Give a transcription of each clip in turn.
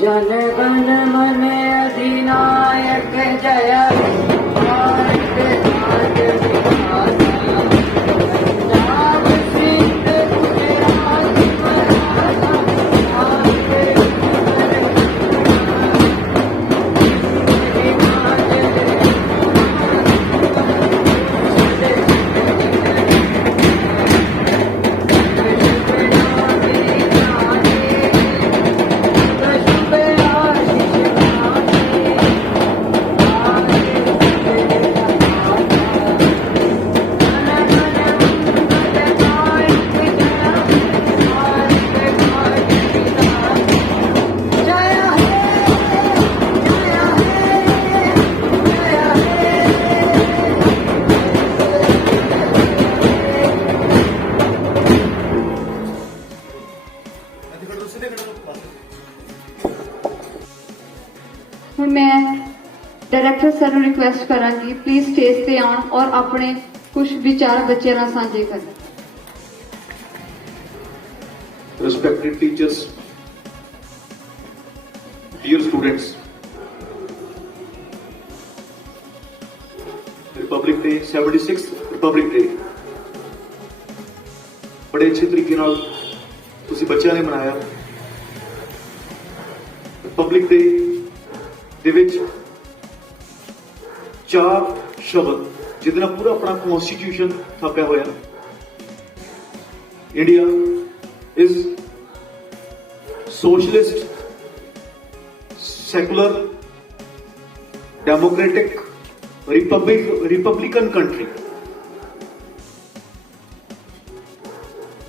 जन गण मन अधिनायक जय भारत ਡਾਇਰੈਕਟਰ ਸਰ ਨੂੰ ਰਿਕੁਐਸਟ ਕਰਾਂਗੀ ਪਲੀਜ਼ ਸਟੇਜ ਤੇ ਆਉਣ ਔਰ ਆਪਣੇ ਕੁਝ ਵਿਚਾਰ ਬੱਚਿਆਂ ਨਾਲ ਸਾਂਝੇ ਕਰਨ। Respected teachers, dear students, Republic Day, 76th Republic Day, ਬੜੇ ਅੱਛੇ ਤਰੀਕੇ ਨਾਲ ਤੁਸੀਂ ਬੱਚਿਆਂ ਨੇ ਮਨਾਇਆ। ਰਿਪਬਲਿਕ ਡੇ ਦੇ ਵਿੱਚ ਚਾਰ ਸ਼ਬਦ ਜਿਹਦੇ ਨਾਲ ਪੂਰਾ ਆਪਣਾ ਕਨਸਟੀਟਿਊਸ਼ਨ ਥਾਪਿਆ ਹੋਇਆ India is socialist secular democratic republic republican country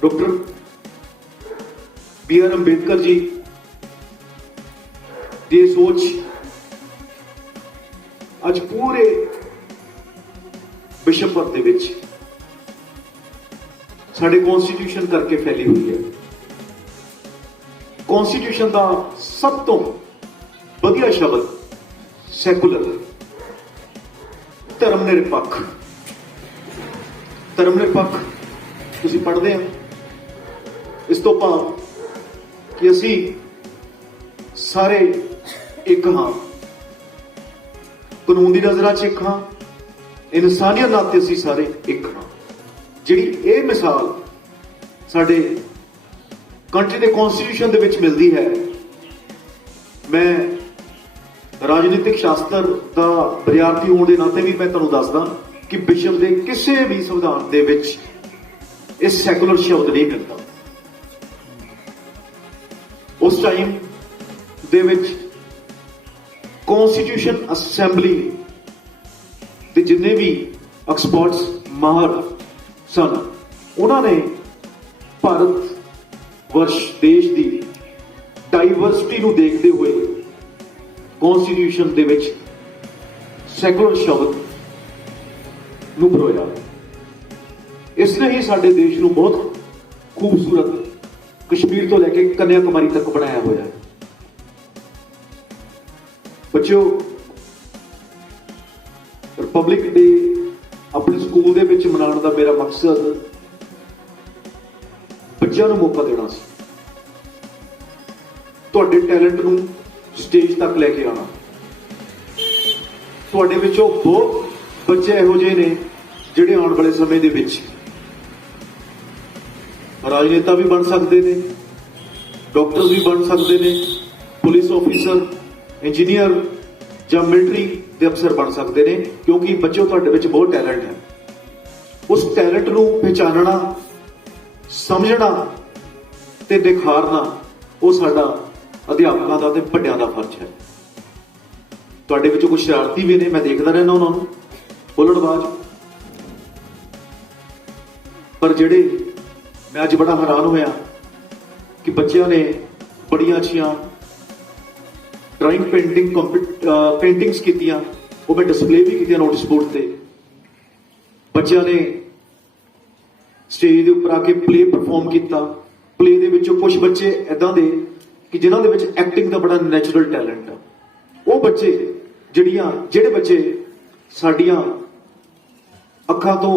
doctor B R Ambedkar ji ਦੀ ਸੋਚ ਵਿਸ਼ਵ ਭਰ ਦੇ ਵਿੱਚ ਸਾਡੇ ਕਨਸਟੀਟਿਊਸ਼ਨ ਕਰਕੇ ਫੈਲੀ ਹੋਈ ਹੈ। ਕਨਸਟੀਟਿਊਸ਼ਨ ਦਾ ਸਭ ਤੋਂ ਵਧੀਆ ਸ਼ਬਦ ਸੈਕੂਲਰ ਧਰਮ ਨਿਰਪੱਖ ਧਰਮ ਨਿਰਪੱਖ ਤੁਸੀਂ ਪੜ੍ਹਦੇ ਆ ਇਸ ਤੋਂ ਭਾਵ ਕਿ ਅਸੀਂ ਸਾਰੇ ਇੱਕ ਹਾਂ। ਕਾਨੂੰਨ ਦੀ ਨਜ਼ਰਾਂ 'ਚ ਇੱਕ ਹਾਂ। ਇਨਸਾਨੀਅਤ ਨਾਤੇ ਅਸੀਂ ਸਾਰੇ ਇੱਕ ਹਾਂ। ਜਿਹੜੀ ਇਹ ਮਿਸਾਲ ਸਾਡੇ ਕੰਟਰੀ ਦੇ ਕਨਸਟੀਟਿਊਸ਼ਨ ਦੇ ਵਿੱਚ ਮਿਲਦੀ ਹੈ, ਮੈਂ ਰਾਜਨੀਤਿਕ ਸ਼ਾਸਤਰ ਦਾ ਵਿਦਿਆਰਥੀ ਹੋਣ ਦੇ ਨਾਤੇ ਵੀ ਮੈਂ ਤੁਹਾਨੂੰ ਦੱਸਦਾ ਕਿ ਵਿਸ਼ਵ ਦੇ ਕਿਸੇ ਵੀ ਸੰਵਿਧਾਨ ਦੇ ਵਿੱਚ ਇਹ ਸੈਕੂਲਰ ਸ਼ਬਦ ਨਹੀਂ ਮਿਲਦਾ। ਉਸ ਟਾਈਮ ਦੇ ਵਿੱਚ ਕਨਸਟੀਟਿਊਸ਼ਨ ਅਸੈਂਬਲੀ ਦੇ ਜਿੰਨੇ ਵੀ ਐਕਸਪਰਟਸ ਮਾਹਰ ਸਨ, ਉਹਨਾਂ ਨੇ ਭਾਰਤ ਵਰਸ਼ ਦੇਸ਼ ਦੀ ਡਾਈਵਰਸਿਟੀ ਨੂੰ ਦੇਖਦੇ ਹੋਏ ਕਨਸਟੀਟਿਊਸ਼ਨ ਦੇ ਵਿੱਚ ਸੈਕੂਲਰ ਸ਼ਬਦ ਨੂੰ ਪਰੋਇਆ ਇਸ ਨੇ ਹੀ ਸਾਡੇ ਦੇਸ਼ ਨੂੰ ਬਹੁਤ ਖੂਬਸੂਰਤ ਕਸ਼ਮੀਰ ਤੋਂ ਲੈ ਕੇ ਕੰਨਿਆ ਕੁਮਾਰੀ ਤੱਕ ਬਣਾਇਆ ਹੋਇਆ ਹੈ। ਬੱਚਿਓ ਰਿਪਬਲਿਕ ਡੇ ਆਪਣੇ ਸਕੂਲ ਦੇ ਵਿੱਚ ਮਨਾਉਣ ਦਾ ਮੇਰਾ ਮਕਸਦ ਬੱਚਿਆਂ ਨੂੰ ਮੌਕਾ ਦੇਣਾ ਸੀ। ਤੁਹਾਡੇ ਟੈਲੈਂਟ ਨੂੰ ਸਟੇਜ ਤੱਕ ਲੈ ਕੇ ਆਉਣਾ। ਤੁਹਾਡੇ ਵਿੱਚੋਂ ਬਹੁਤ ਬੱਚੇ ਇਹੋ ਜਿਹੇ ਨੇ ਜਿਹੜੇ ਆਉਣ ਵਾਲੇ ਸਮੇਂ ਦੇ ਵਿੱਚ ਰਾਜਨੇਤਾ ਵੀ ਬਣ ਸਕਦੇ ਨੇ ਡਾਕਟਰ ਵੀ ਬਣ ਸਕਦੇ ਨੇ ਪੁਲਿਸ ਆਫੀਸਰ ਇੰਜੀਨੀਅਰ ਜਾਂ ਮਿਲਟਰੀ ਦੇ ਅਫਸਰ ਬਣ ਸਕਦੇ ਨੇ, ਕਿਉਂਕਿ ਬੱਚਿਓ ਤੁਹਾਡੇ ਵਿੱਚ ਬਹੁਤ ਟੈਲੈਂਟ ਹੈ। ਉਸ ਟੈਲੈਂਟ ਨੂੰ ਪਛਾਣਨਾ ਸਮਝਣਾ ਤੇ ਨਿਖਾਰਨਾ, ਉਹ ਸਾਡਾ ਅਧਿਆਪਕਾਂ ਦਾ ਤੇ ਵੱਡਿਆਂ ਦਾ ਫਰਜ਼ ਹੈ। ਤੁਹਾਡੇ ਵਿੱਚੋਂ ਕੁਝ ਸ਼ਰਾਰਤੀ ਵੀ ਨੇ, ਮੈਂ ਦੇਖਦਾ ਰਹਿੰਦਾ ਉਹਨਾਂ ਨੂੰ। ਹੁੱਲੜਬਾਜ਼ ਪਰ ਜਿਹੜੇ ਮੈਂ ਅੱਜ ਬੜਾ ਹੈਰਾਨ ਹੋਇਆ ਕਿ ਬੱਚਿਆਂ ਨੇ ਬੜੀਆਂ ਅੱਛੀਆਂ ਡਰਾਇੰਗ ਪੇਂਟਿੰਗ ਪੇਂਟਿੰਗਸ ਕੀਤੀਆਂ, ਉਹ ਮੈਂ ਡਿਸਪਲੇ ਵੀ ਕੀਤੀਆਂ ਨੋਟਿਸ ਬੋਰਡ ਤੇ। ਬੱਚਿਆਂ ਨੇ ਸਟੇਜ ਦੇ ਉੱਪਰ ਆ ਕੇ ਪਲੇ ਪਰਫਾਰਮ ਕੀਤਾ। ਪਲੇ ਦੇ ਵਿੱਚੋਂ ਕੁਝ ਬੱਚੇ ਐਦਾਂ ਦੇ ਕਿ ਜਿਨ੍ਹਾਂ ਦੇ ਵਿੱਚ ਐਕਟਿੰਗ ਦਾ ਬੜਾ ਨੈਚੁਰਲ ਟੈਲੈਂਟ ਆ। ਉਹ ਬੱਚੇ ਜਿਹੜੀਆਂ, ਜਿਹੜੇ ਬੱਚੇ ਸਾਡੀਆਂ ਅੱਖਾਂ ਤੋਂ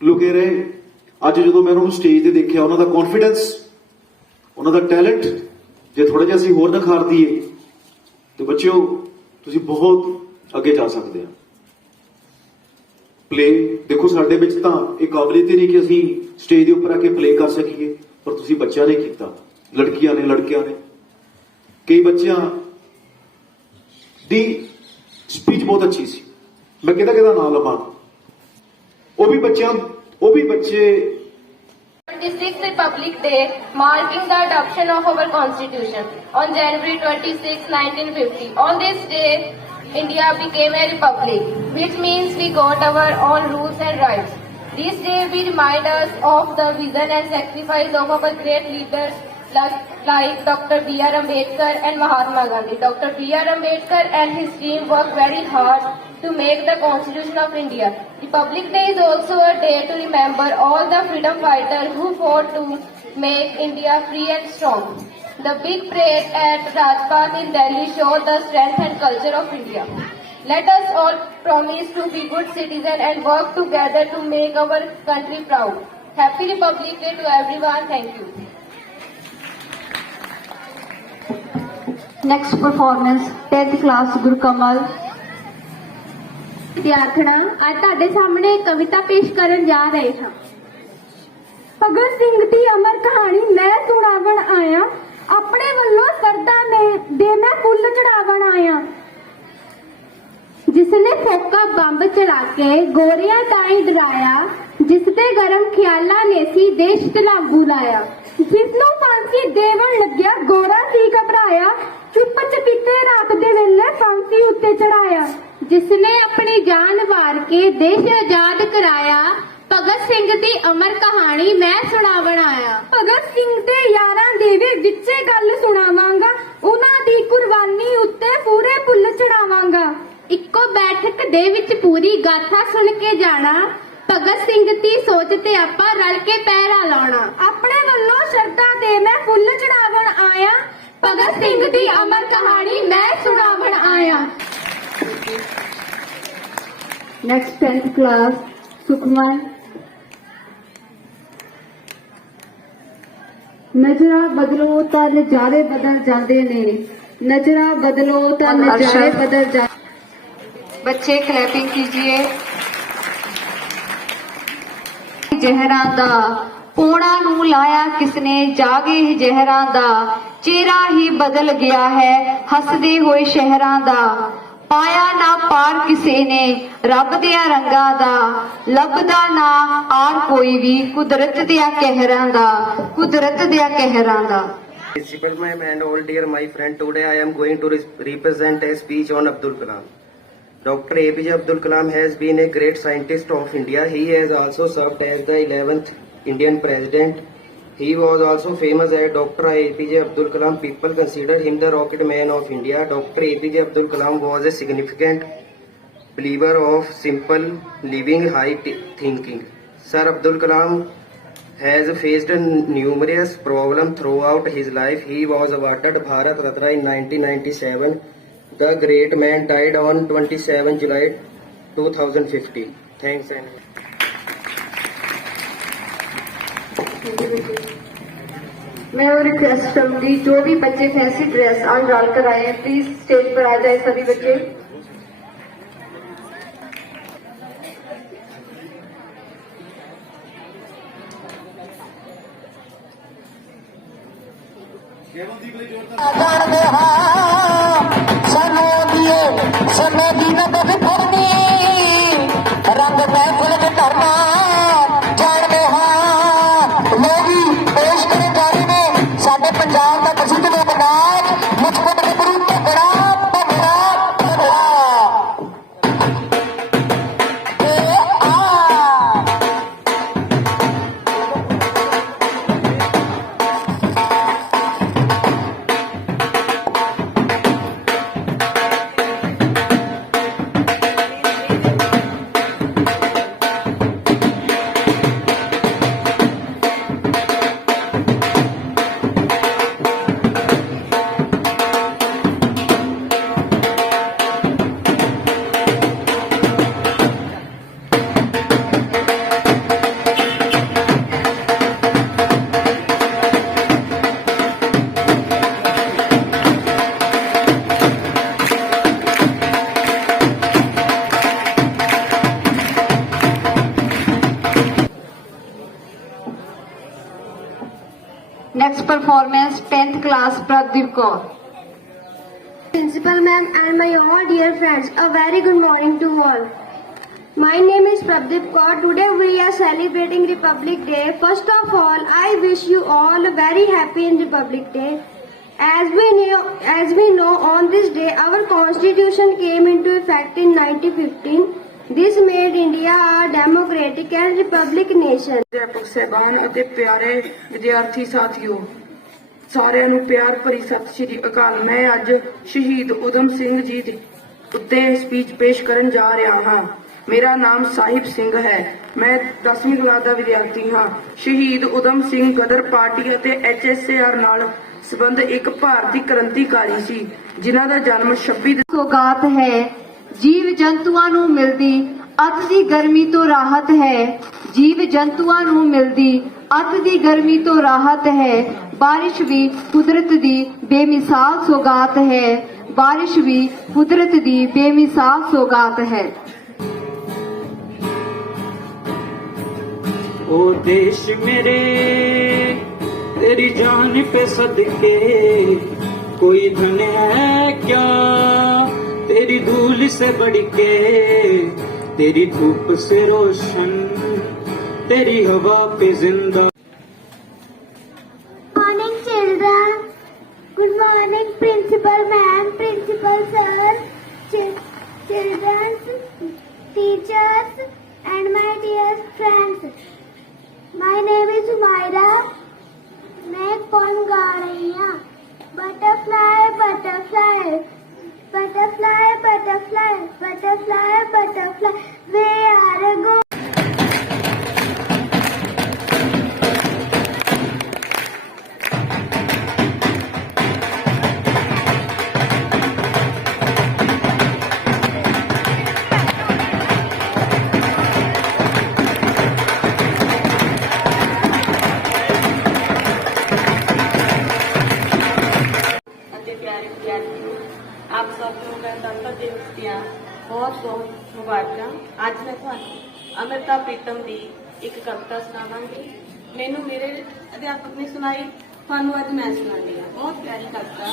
ਲੁਕੇ ਰਹੇ, ਅੱਜ ਜਦੋਂ ਮੈਂ ਉਹਨਾਂ ਨੂੰ ਸਟੇਜ ਤੇ ਦੇਖਿਆ, ਉਹਨਾਂ ਦਾ ਕੌਨਫੀਡੈਂਸ ਉਹਨਾਂ ਦਾ ਟੈਲੈਂਟ ਜੇ ਥੋੜਾ ਜਿਹਾ ਅਸੀਂ ਹੋਰ ਨਿਖਾਰ ਦਈਏ ਤੇ ਬੱਚਿਓ, ਤੁਸੀਂ ਬਹੁਤ ਅੱਗੇ ਜਾ ਸਕਦੇ ਆ। ਪਲੇ ਦੇਖੋ ਸਾਡੇ ਵਿੱਚ ਤਾਂ ਇਹ ਕਾਬਲੀਅਤ ਹੀ ਨਹੀਂ ਕਿ ਅਸੀਂ ਸਟੇਜ ਦੇ ਉੱਪਰ ਆ ਕੇ ਪਲੇ ਕਰ ਸਕੀਏ, ਪਰ ਤੁਸੀਂ ਬੱਚਿਆਂ ਨੇ ਕੀਤਾ। ਲੜਕੀਆਂ ਨੇ, ਲੜਕਿਆਂ ਨੇ। ਕਈ ਬੱਚਿਆਂ ਦੀ ਸਪੀਚ ਬਹੁਤ ਅੱਛੀ ਸੀ। ਮੈਂ ਕਿਹਦਾ ਕਿਹਦਾ ਨਾਮ ਲਵਾਂ? ਉਹ ਵੀ ਬੱਚਿਆਂ, ਉਹ ਵੀ ਬੱਚੇ 26th Republic Day, marking the adoption of our Constitution on January 26, 1950. On this day, India became a republic, which means we got our own rules and rights. This day we remind us of the vision and sacrifice of our great leaders like, like Dr. B.R. Ambedkar and Mahatma Gandhi. Dr. B.R. Ambedkar and his team worked very hard to make the Constitution of India. Republic Day is also a day to remember all the freedom fighters who fought to make India free and strong. The big parade at Rajpath in Delhi showed the strength and culture of India. Let us all promise to be good citizens and work together to make our country proud. Happy Republic Day to everyone. Thank you. Next performance, 10th class Gurkamal. ਵਿਦਿਆਰਥਣਾਂ ਅੱਜ ਤੁਹਾਡੇ ਸਾਹਮਣੇ ਕਵਿਤਾ ਪੇਸ਼ ਕਰਨ ਜਾ ਰਹੇ ਹਾਂ। ਭਗਤ ਸਿੰਘ ਦੀ ਅਮਰ ਕਹਾਣੀ, ਮੈਂ ਸੁਣਾਵਣ ਆਇਆ। ਆਪਣੇ ਵੱਲੋਂ ਸਰਦਾ ਮੈਂ, ਦੇ ਮੈਂ ਫੁੱਲ ਚੜਾਵਣ ਆਇਆ। ਜਿਸ ਨੇ ਫੋਕਾ ਬੰਬ ਚਲਾ ਕੇ ਗੋਰਿਆਂ ਤਾਈਂ ਡਰਾਇਆ ਜਿਸ ਦੇ ਗਰਮ ਖਿਆਲਾਂ ਨੇ ਸੀ ਦੇਸ਼ ਤੇ ਲਾਗੂ ਲਾਇਆ। ਜਿਸ ਨੂੰ ਫਾਂਸੀ ਦੇਵਣ ਲੱਗਿਆ, ਗੋਰਾ ਸੀ ਘਬਰਾਇਆ। ਚੁੱਪ ਚਪੀਤੇ ਰਾਤ ਦੇ ਵੇਲੇ ਫਾਂਸੀ ਉੱਤੇ ਚੜਾਇਆ। ਜਿਸ ਨੇ ਆਪਣੀ ਜਾਨ ਵਾਰ ਕੇ ਦੇਸ਼ ਆਜ਼ਾਦ ਕਰਾਇਆ ਭਗਤ ਸਿੰਘ ਦੀ ਅਮਰ ਕਹਾਣੀ ਮੈਂ ਸੁਣਾਵਣ ਆਇਆ। ਭਗਤ ਸਿੰਘ ਤੇ ਯਾਰਾਂ ਦੇ ਵੀ ਵਿੱਚੇ ਗੱਲ ਸੁਣਾਵਾਂਗਾ ਉਹਨਾਂ ਦੀ ਕੁਰਬਾਨੀ ਉੱਤੇ ਪੂਰੇ ਫੁੱਲ ਚੜਾਵਾਂਗਾ। ਇੱਕੋ ਬੈਠਕ ਦੇ ਵਿੱਚ ਪੂਰੀ ਗਾਥਾ ਸੁਣ ਕੇ ਜਾਣਾ ਭਗਤ ਸਿੰਘ ਦੀ ਸੋਚ ਤੇ ਆਪਾਂ ਰਲ ਕੇ ਪਹਿਰਾ ਲਾਉਣਾ। ਆਪਣੇ ਵੱਲੋਂ ਸ਼ਰਧਾ ਦੇ ਮੈਂ ਫੁੱਲ ਚੜਾਵਣ ਆਇਆ ਭਗਤ ਸਿੰਘ ਦੀ ਅਮਰ ਕਹਾਣੀ ਮੈਂ ਸੁਣਾਵਣ ਆਇਆ। Next 10th class Sukhman. ਨਜ਼ਰਾਂ ਬਦਲੋ ਤਾਂ ਨਜ਼ਾਰੇ ਬਦਲ ਜਾਂਦੇ ਨੇ। ਨਜ਼ਰਾਂ ਬਦਲੋ ਤਾਂ ਨਜ਼ਾਰੇ ਬਦਲ ਜਾ ਬੱਚੇ ਕਲੈਪਿੰਗ ਕੀਜੀਏ। ਜ਼ਹਿਰਾਂ ਦਾ ਪੋਣਾ ਨੂੰ ਲਾਇਆ ਕਿਸਨੇ ਜਾਗੇ ਜ਼ਹਿਰਾਂ ਦਾ। ਚਿਹਰਾ ਹੀ ਬਦਲ ਗਿਆ ਹੈ ਹੱਸਦੇ ਹੋਏ ਸ਼ਹਿਰਾਂ ਦਾ। ਪਾਇਆ ਨਾ ਪਾਰ ਕਿਸੇ ਨੇ ਰੱਬ ਦਿਆਂ ਰੰਗਾਂ ਦਾ ਲੱਭਦਾ ਨਾ ਆਰ ਕੋਈ ਵੀ ਕੁਦਰਤ ਦਿਆਂ ਕਹਿਰਾਂ ਦਾ ਕੁਦਰਤ ਦਿਆਂ ਕਹਿਰਾਂ ਦਾ Participant, ma'am, and all dear my friend, today I am going to res- represent a speech on Abdul Kalam. Dr. APJ Abdul Kalam has been a great scientist of India. He has also served as the 11th Indian president. He was also famous as Dr. APJ Abdul Kalam. People consider him the rocket man of India. Dr. APJ Abdul Kalam was a significant believer of simple living, high thinking. Sir Abdul Kalam has faced numerous problems throughout his life. He was awarded Bharat Ratna in 1997. The great man died on 27 July 2050. Thanks and मैं और request करूंगी जो भी बच्चे fancy dress आज डाल कर आए हैं प्लीज स्टेज पर आ जाए सभी बच्चे class Pradip Kaur. Principal ma'am and my all dear friends, a very good morning to all. My name is Prabdeep Kaur. Today we are celebrating Republic Day. First of all, I wish you all a very happy Republic Day. As we know, as we know, on this day, our Constitution came into effect in 1915. This made India a democratic and republic nation. ਅਧਿਆਪਕ ਸਹਿਬਾਨ ਅਤੇ ਪਿਆਰੇ ਵਿਦਿਆਰਥੀ ਸਾਥੀਓ ਸਾਰਿਆਂ ਨੂੰ ਪਿਆਰ ਭਰੀ ਸਤਿ ਸ਼੍ਰੀ ਅਕਾਲ। ਮੈਂ ਅੱਜ ਸ਼ਹੀਦ ਉਦਮ ਸਿੰਘ ਜੀ ਦੇ ਉੱਤੇ ਸਪੀਚ ਪੇਸ਼ ਕਰਨ ਜਾ ਰਿਹਾ ਹਾਂ। ਮੇਰਾ ਨਾਮ ਸਾਹਿਬ ਸਿੰਘ ਹੈ। ਮੈਂ 10ਵੀਂ ਕਲਾਸ ਦਾ ਵਿਦਿਆਰਥੀ ਹਾਂ। ਸ਼ਹੀਦ ਉਦਮ ਸਿੰਘ ਗਦਰ ਪਾਰਟੀ ਅਤੇ ਐਚਐਸਆਰ ਨਾਲ ਸੰਬੰਧ ਇੱਕ ਭਾਰਤੀ ਕ੍ਰਾਂਤੀਕਾਰੀ ਸੀ, ਜਿਨ੍ਹਾਂ ਦਾ ਜਨਮ 26 ਸੌਗਾਤ ਹੈ। ਜੀਵ ਜੰਤੂਆਂ ਨੂੰ ਮਿਲਦੀ ਅੱਤ ਦੀ ਗਰਮੀ ਤੋਂ ਰਾਹਤ ਹੈ। ਜੀਵ ਜੰਤੂਆਂ ਨੂੰ ਮਿਲਦੀ ਅੱਤ ਦੀ ਗਰਮੀ ਤੋਂ ਰਾਹਤ ਹੈ ਬਾਰਿਸ਼ ਵੀ ਕੁਦਰਤ ਦੀ ਬੇਮਿਸਾਲ ਸੌਗਾਤ ਹੈ ਬਾਰਿਸ਼ ਵੀ ਕੁਦਰਤ ਦੀ ਬੇਮਿਸਾਲ ਸੌਗਾਤ ਹੈ ओ देश मेरे तेरी जान पे सदके कोई धन है क्या तेरी धूल से बढ़ के तेरी धूप से रोशन तेरी हवा पे जिंदा morning children good morning principal ma'am principal sir children teachers and my dear friends my name is Humaira मैं एक पोम गा रही हूँ butterfly butterfly butterfly butterfly butterfly butterfly we are go ਅਤੇ ਪਿਆਰੇ ਵਿਦਿਆਰਥੀਓ, ਆਪ ਸਭ ਨੂੰ ਮੈਂ ਗਣਪਤ ਦਿਵਸ ਦੀਆਂ ਬਹੁਤ ਮੁਬਾਰਕਾਂ। ਅੱਜ ਮੈਂ ਤੁਹਾਨੂੰ ਅਮਰਤਾ ਪ੍ਰੀਤਮ ਦੀ ਇੱਕ ਕਵਿਤਾ ਸੁਣਾਵਾਂਗੀ। ਮੈਨੂੰ ਮੇਰੇ ਅਧਿਆਪਕ ਨੇ ਸੁਣਾਈ, ਤੁਹਾਨੂੰ ਅੱਜ ਮੈਂ ਸੁਣਾਉਂਦੀ ਹਾਂ। ਬਹੁਤ ਪਿਆਰੀ ਕਵਿਤਾ।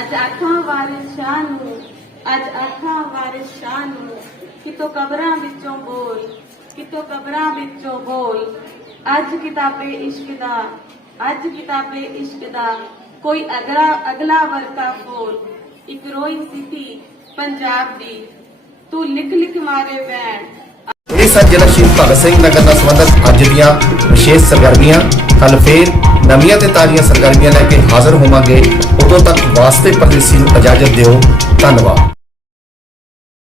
ਅੱਜ ਆਖਾਂ ਵਾਰਿਸ ਸ਼ਾਹ ਨੂੰ, ਅੱਜ ਆਖਾਂ ਵਾਰਿਸ ਸ਼ਾਹ ਨੂੰ ਕਿਤੋਂ ਕਬਰਾਂ ਵਿੱਚੋਂ ਬੋਲ, ਕਿਤੋਂ ਕਬਰਾਂ ਵਿੱਚੋਂ ਬੋਲ। ਅੱਜ ਕਿਤਾਬੇ ਇਸ਼ਕ ਦਾ ਅੱਜ ਕਿਤਾਬੇ ਇਸ਼ਕ ਦਾ ਕੋਈ ਅਗਲਾ ਅਗਲਾ ਵਰਕਾ ਫੋਲ ਇੱਕ ਰੋਈ ਸਿੱਧੀ ਪੰਜਾਬ ਦੀ, ਤੂੰ ਲਿਖ ਲਿਖ ਮਾਰੇ ਵੈਣ। ਇਹ ਸਨ ਜ਼ਿਲ੍ਹਾ ਸ਼ਹੀਦ ਭਗਤ ਸਿੰਘ ਨਗਰ ਨਾਲ ਸੰਬੰਧਿਤ ਅੱਜ ਦੀਆਂ ਵਿਸ਼ੇਸ਼ ਸਰਗਰਮੀਆਂ ਕੱਲ ਫੇਰ ਨਵੀਆਂ ਤੇ ਤਾਜ਼ੀਆਂ ਸਰਗਰਮੀਆਂ ਲੈ ਕੇ ਹਾਜ਼ਰ ਹੋਵਾਂਗੇ। ਉਦੋਂ ਤੱਕ ਵਾਸਤੇ ਪਰਦੇਸੀ ਨੂੰ ਇਜਾਜ਼ਤ ਦਿਓ। ਧੰਨਵਾਦ।